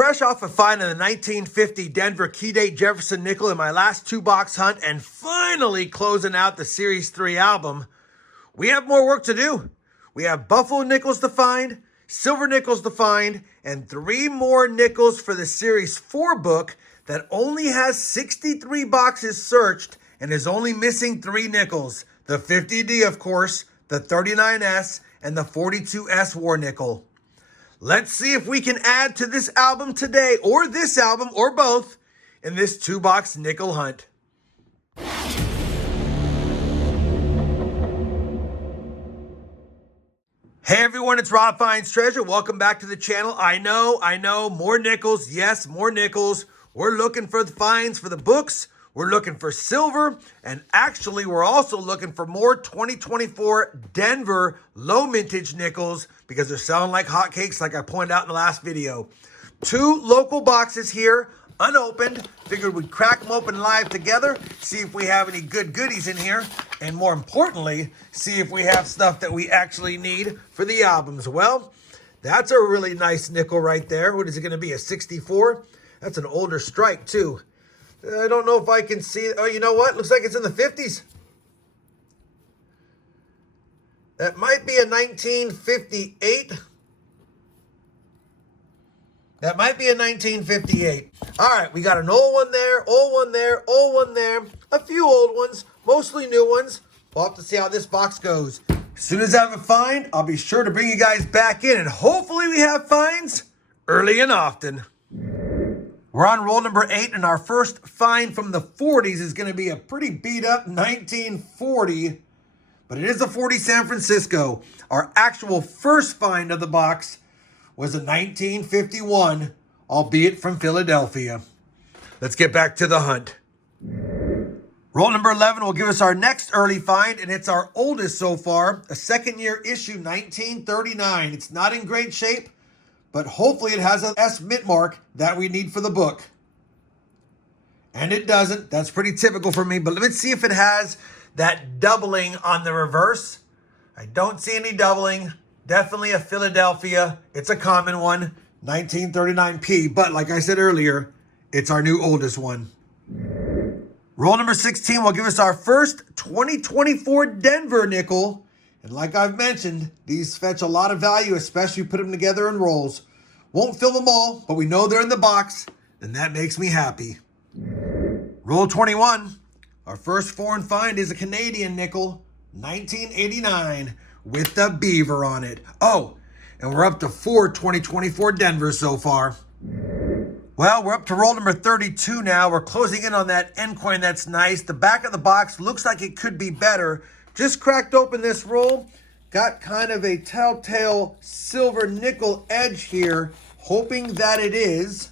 Fresh off of finding the 1950 Denver Key-Date Jefferson nickel in my last 2-box hunt and finally closing out the Series 3 album, we have more work to do. We have buffalo nickels to find, silver nickels to find, and 3 more nickels for the Series 4 book that only has 63 boxes searched and is only missing 3 nickels. The 50D, of course, the 39S, and the 42S War Nickel. Let's see if we can add to this album today, or this album, or both, in this 2-box nickel hunt. Hey everyone, it's RobFindsTreasure. Welcome back to the channel. I know, more nickels. Yes, more nickels. We're looking for the finds for the books. We're looking for silver, and actually we're also looking for more 2024 Denver low mintage nickels because they're selling like hotcakes like I pointed out in the last video. 2 local boxes here, unopened. Figured we'd crack them open live together, see if we have any good goodies in here, and more importantly, see if we have stuff that we actually need for the albums. Well, that's a really nice nickel right there. What is it going to be, a 64? That's an older strike too. I don't know if I can see it. Oh, you know what? Looks like it's in the 50s. That might be a 1958. That might be a 1958. All right, we got an old one there, old one there, old one there. A few old ones, mostly new ones. We'll have to see how this box goes. As soon as I have a find, I'll be sure to bring you guys back in, and hopefully we have finds early and often. We're on roll number 8, and our first find from the 40s is going to be a pretty beat-up 1940, but it is a 40 San Francisco. Our actual first find of the box was a 1951, albeit from Philadelphia. Let's get back to the hunt. Roll number 11 will give us our next early find, and it's our oldest so far, a second-year issue 1939. It's not in great shape, but hopefully it has an S mint mark that we need for the book. And it doesn't. That's pretty typical for me. But let me see if it has that doubling on the reverse. I don't see any doubling. Definitely a Philadelphia. It's a common one. 1939P. But like I said earlier, it's our new oldest one. Roll number 16 will give us our first 2024 Denver nickel. And like I've mentioned, these fetch a lot of value, especially put them together in rolls. Won't fill them all, but we know they're in the box, and that makes me happy. Roll 21. Our first foreign find is a Canadian nickel, 1989, with the beaver on it. Oh, and we're up to 4 2024 Denver so far. Well, we're up to roll number 32 now. We're closing in on that end coin. That's nice. The back of the box looks like it could be better. Just cracked open this roll. Got kind of a telltale silver nickel edge here. Hoping that it is.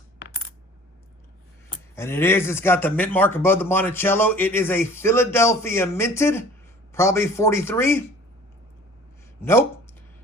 And it is. It's got the mint mark above the Monticello. It is a Philadelphia minted. Probably 43. Nope.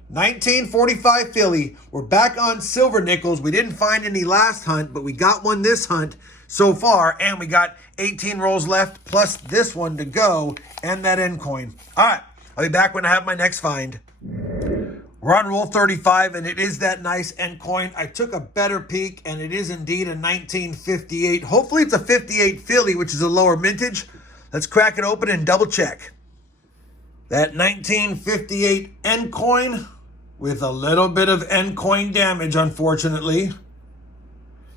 1945 Philly. We're back on silver nickels. We didn't find any last hunt, but we got one this hunt so far, and we got 18 rolls left, plus this one to go, and that end coin. All right, I'll be back when I have my next find. We're on roll 35, and it is that nice end coin. I took a better peek, and it is indeed a 1958. Hopefully it's a 58 Philly, which is a lower mintage. Let's crack it open and double check. That 1958 end coin with a little bit of end coin damage, unfortunately.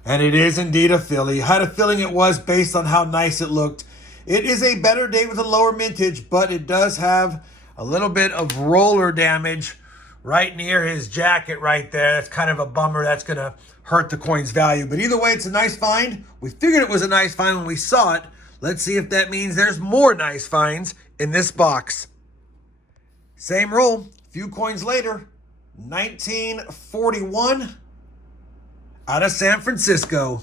And it is indeed a Philly. I had a feeling it was based on how nice it looked. It is a better date with a lower mintage, but it does have a little bit of roller damage right near his jacket right there. That's kind of a bummer. That's going to hurt the coin's value. But either way, it's a nice find. We figured it was a nice find when we saw it. Let's see if that means there's more nice finds in this box. Same roll. A few coins later. 1941. Out of San Francisco.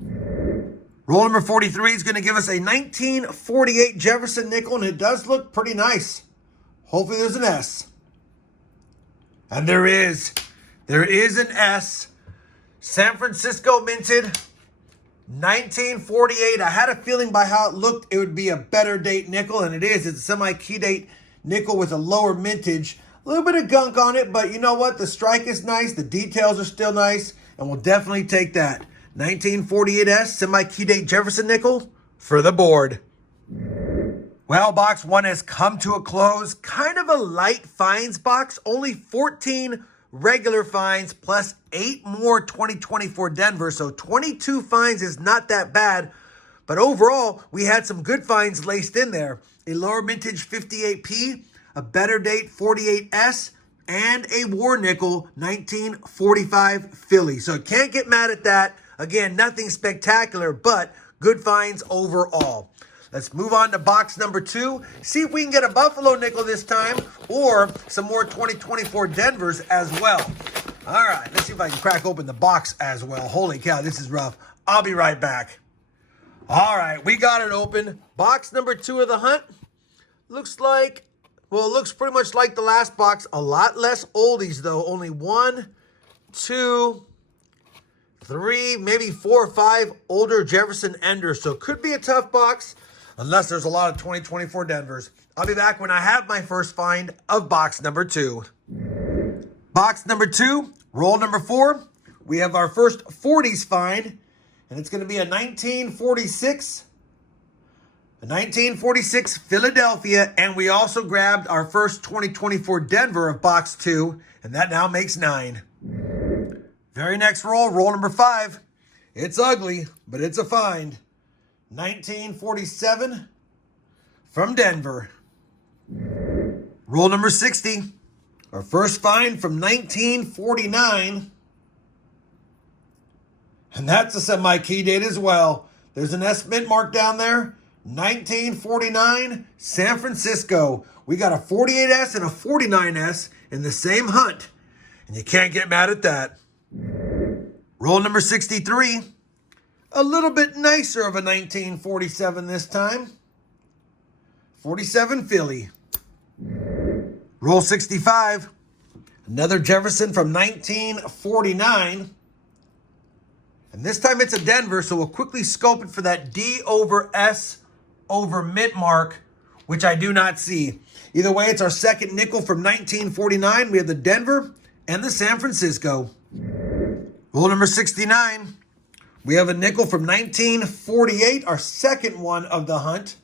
Roll number 43 is going to give us a 1948 Jefferson nickel, and it does look pretty nice. Hopefully there's an S. And there is. There is an S. San Francisco minted. 1948. I had a feeling by how it looked it would be a better date nickel, and it is. It's a semi-key date nickel with a lower mintage. A little bit of gunk on it, but you know what? The strike is nice. The details are still nice. and we'll definitely take that. 1948S semi-key date Jefferson nickel for the board. Well, box 1 has come to a close. Kind of a light finds box. Only 14 regular finds plus 8 more 2024 Denver. So 22 finds is not that bad. But overall, we had some good finds laced in there. A lower mintage 58P, a better date 48S, and a war nickel 1945 Philly. So can't get mad at that. Again, nothing spectacular, but good finds overall. Let's move on to box number 2. See if we can get a Buffalo nickel this time or some more 2024 Denvers as well. All right, let's see if I can crack open the box as well. Holy cow, this is rough. I'll be right back. All right, we got it open. Box number 2 of the hunt. Looks like, well, it looks pretty much like the last box. A lot less oldies, though. Only 1, 2, 3, maybe 4 or 5 older Jefferson Enders. So it could be a tough box unless there's a lot of 2024 Denvers. I'll be back when I have my first find of box number 2. Box number 2, roll number 4. We have our first 40s find, and it's going to be a 1946. A 1946 Philadelphia, and we also grabbed our first 2024 Denver of box 2, and that now makes 9. Very next roll, roll number 5. It's ugly, but it's a find. 1947 from Denver. Roll number 60. Our first find from 1949. And that's a semi-key date as well. There's an S mint mark down there. 1949 San Francisco. We got a 48S and a 49S in the same hunt. And you can't get mad at that. Roll number 63. A little bit nicer of a 1947 this time. 47 Philly. Roll 65. Another Jefferson from 1949. And this time it's a Denver, so we'll quickly scope it for that D over S over mint mark, which I do not see. Either way, it's our second nickel from 1949. We have the Denver and the San Francisco. Roll number 69. We have a nickel from 1948, our second one of the hunt.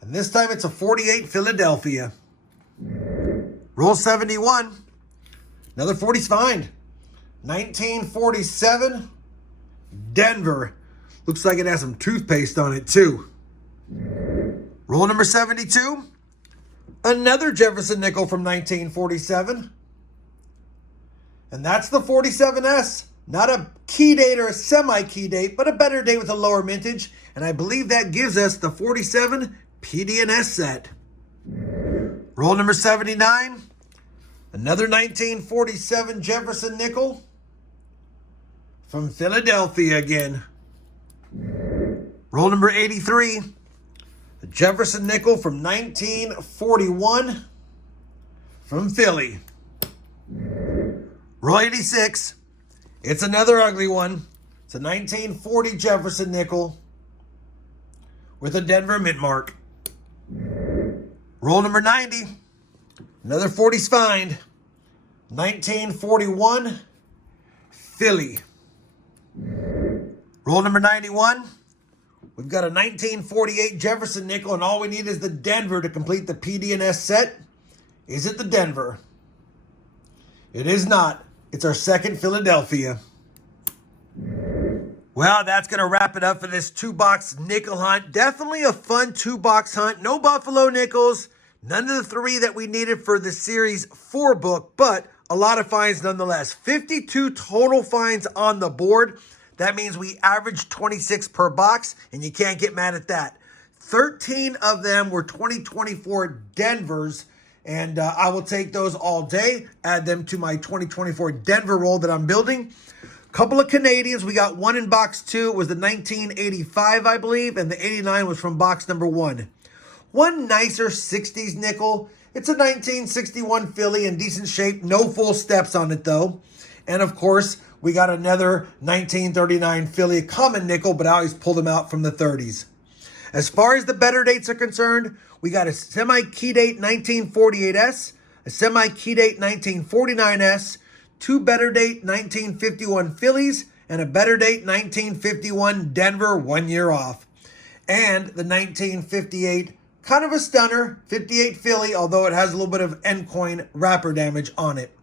And this time it's a 48 Philadelphia. Roll 71. Another 40s find. 1947 Denver. Looks like it has some toothpaste on it too. Roll number 72. Another Jefferson nickel from 1947. And that's the 47S. Not a key date or a semi-key date, but a better date with a lower mintage. And I believe that gives us the 47 PD&S set. Roll number 79. Another 1947 Jefferson nickel from Philadelphia again. Roll number 83. A Jefferson nickel from 1941 from Philly. Roll 86. It's another ugly one. It's a 1940 Jefferson nickel with a Denver mint mark. Roll number 90. Another 40s find. 1941 Philly. Roll number 91. We've got a 1948 Jefferson nickel, and all we need is the Denver to complete the PD&S set. Is it the Denver? It is not. It's our second Philadelphia. Well, that's going to wrap it up for this 2-box nickel hunt. Definitely a fun 2-box hunt. No Buffalo nickels. None of the 3 that we needed for the Series 4 book, but a lot of finds nonetheless. 52 total finds on the board. That means we averaged 26 per box, and you can't get mad at that. 13 of them were 2024 Denvers, and I will take those all day, add them to my 2024 Denver roll that I'm building. Couple of Canadians. We got one in box 2. It was the 1985, I believe, and the 89 was from box number 1. One nicer 60s nickel. It's a 1961 Philly in decent shape. No full steps on it, though. And, of course, we got another 1939 Philly common nickel, but I always pull them out from the 30s. As far as the better dates are concerned, we got a semi-key date 1948S, a semi-key date 1949S, 2 Better Date 1951 Phillies, and a Better Date 1951 Denver 1 year off. And the 1958, kind of a stunner, 58 Philly, although it has a little bit of end coin wrapper damage on it.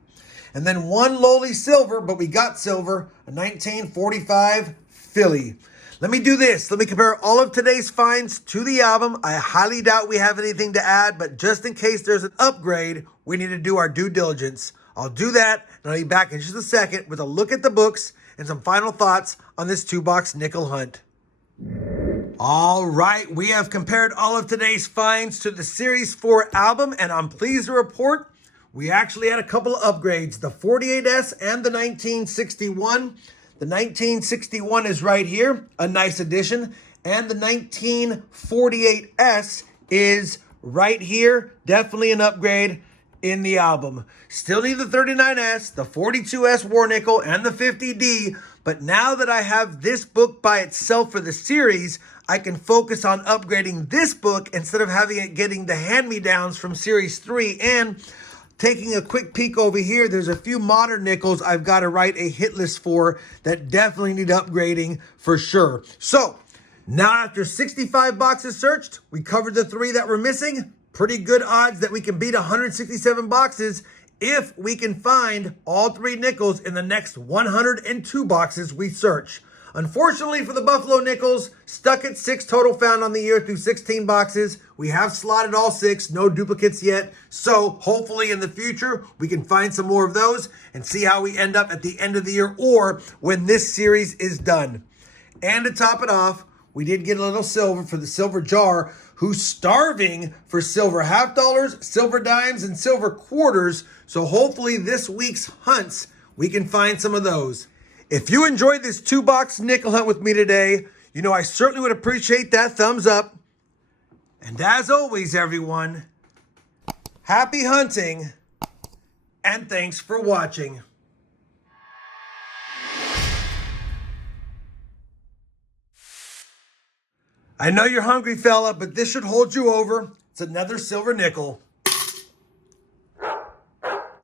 And then one lowly silver, but we got silver, a 1945 Philly. Let me do this. Let me compare all of today's finds to the album. I highly doubt we have anything to add, but just in case there's an upgrade, we need to do our due diligence. I'll do that, and I'll be back in just a second with a look at the books and some final thoughts on this 2-box nickel hunt. All right, we have compared all of today's finds to the Series 4 album, and I'm pleased to report we actually had a couple of upgrades, the 48S and the 1961. The 1961 is right here, a nice addition, and the 1948S is right here, definitely an upgrade in the album. Still need the 39S, the 42S War Nickel, and the 50D, but now that I have this book by itself for the series, I can focus on upgrading this book instead of having it getting the hand-me-downs from Series 3. And taking a quick peek over here, there's a few modern nickels I've got to write a hit list for that definitely need upgrading for sure. So now after 65 boxes searched, we covered the 3 that were missing. Pretty good odds that we can beat 167 boxes if we can find all 3 nickels in the next 102 boxes we search. Unfortunately for the Buffalo Nickels, stuck at 6 total found on the year through 16 boxes. We have slotted all 6, no duplicates yet. So hopefully in the future, we can find some more of those and see how we end up at the end of the year or when this series is done. And to top it off, we did get a little silver for the Silver Jar, who's starving for silver half dollars, silver dimes, and silver quarters. So hopefully this week's hunts, we can find some of those. If you enjoyed this 2-box nickel hunt with me today, you know I certainly would appreciate that thumbs up. And as always, everyone, happy hunting, and thanks for watching. I know you're hungry, fella, but this should hold you over. It's another silver nickel.